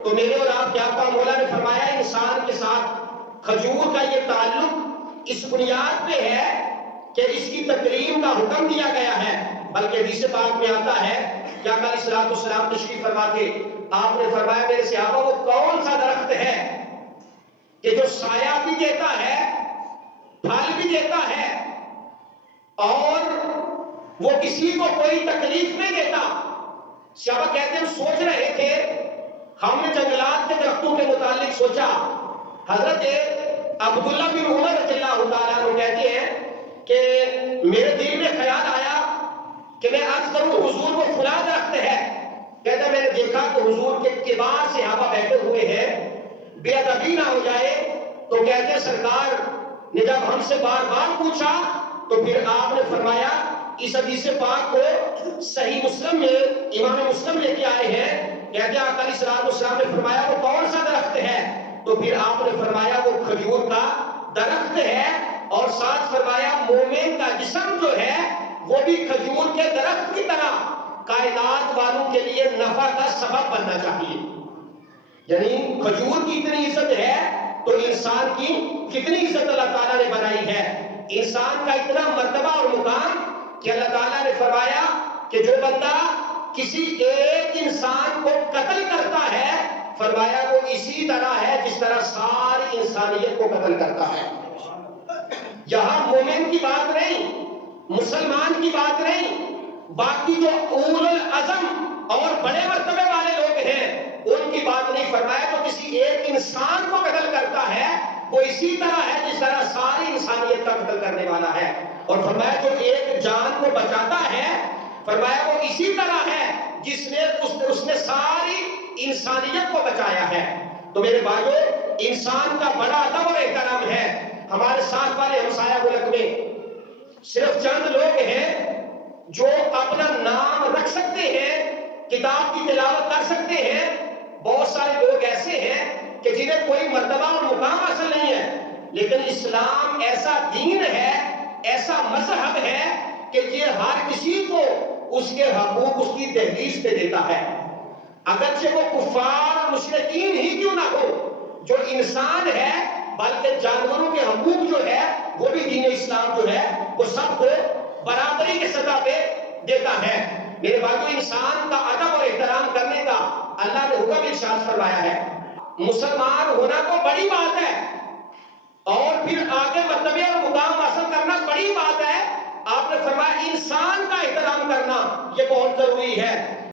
تو میرے اور آپ کیا کام؟ مولا نے فرمایا انسان کے ساتھ کھجور کا یہ تعلق اس بنیاد پہ ہے کہ اس کی تکریم کا حکم دیا گیا ہے، بلکہ حدیث پاک میں آتا ہے کہ آقا علیہ الصلوۃ والسلام تشریف فرما کے آپ نے فرمایا میرے صحابہ وہ کون سا درخت ہے کہ جو سایہ بھی دیتا ہے، پھل بھی دیتا ہے اور وہ کسی کو کوئی تکلیف نہیں دیتا؟ صحابہ کہتے ہیں ہم سوچ رہے تھے، ہم نے جنگلات کے درختوں کے متعلق سوچا۔ حضرت عبداللہ بن عمر رضی اللہ تعالیٰ عنہ کہتے ہیں کہ میرے دل میں خیال آیا کہ میں عرض کروں حضور وہ فلاں درخت ہے۔ کہتا ہے میں نے دیکھا کہ حضور کے کبار صحابہ بیٹھے ہوئے ہیں، بے ادبی نہ ہو جائے، تو کہتے ہیں سرکار نے جب ہم سے بار بار پوچھا تو پھر آپ نے فرمایا، اس حدیث پاک کو صحیح مسلم میں امام مسلم لے کے آئے ہیں، کہتے ہیں آقا علیہ الصلوۃ والسلام نے فرمایا وہ کون سا درخت ہے؟ تو پھر آپ نے فرمایا وہ کھجور کا درخت ہے، اور ساتھ فرمایا مومن کا جسم جو ہے وہ بھی کھجور کے درخت کی طرح کائنات والوں کے لیے نفع کا سبب بننا چاہیے۔ یعنی کھجور کی اتنی عزت ہے تو انسان کی کتنی عزت اللہ تعالیٰ نے بنائی ہے۔ انسان کا اتنا مرتبہ اور مقام کہ اللہ تعالیٰ نے فرمایا کہ جو بندہ کسی ایک انسان کو قتل کرتا ہے، فرمایا وہ اسی طرح ہے جس طرح ساری انسانیت کو قتل کرتا ہے۔ یہاں مومن کی بات نہیں، مسلمان کی بات نہیں، باقی جو اولو العزم اور بڑے مرتبے والے لوگ ہیں ان کی بات نہیں۔ فرمایا جو کسی ایک انسان کو قتل کرتا ہے وہ اسی طرح ہے جس طرح ساری انسانیت کا قتل کرنے والا ہے، اور فرمایا جو ایک جان کو بچاتا ہے، فرمایا وہ اسی طرح ہے جس نے اس نے ساری انسانیت کو بچایا ہے۔ تو میرے بھائیو، انسان کا بڑا ادب اور احترام ہے۔ ہمارے ساتھ والے ہمسایہ ملک میں صرف چند لوگ ہیں جو اپنا نام رکھ سکتے ہیں، کتاب کی تلاوت کر سکتے ہیں، بہت سارے لوگ ایسے ہیں کہ جنہیں کوئی مرتبہ اور مقام حاصل نہیں ہے، لیکن اسلام ایسا دین ہے، ایسا مذہب ہے کہ یہ ہر کسی کو اس کے حقوق اس کی تحدیث پہ دیتا ہے، اگرچہ وہ کفار اور مشرکین ہی کیوں نہ ہو۔ جو انسان ہے بلکہ جانوروں کے حقوق جو ہے وہ بھی دین اسلام جو ہے وہ سب کو برابری کے سطح پہ دیتا ہے۔ میرے بھائیو، انسان کا ادب اور احترام کرنے کا اللہ نے حکم ارشاد فرمایا ہے۔ مسلمان ہونا تو بڑی بات ہے، اور پھر آگے مرتبے اور مقام حاصل کرنا بڑی بات ہے۔ آپ نے فرمایا انسان کا احترام کرنا یہ بہت ضروری ہے۔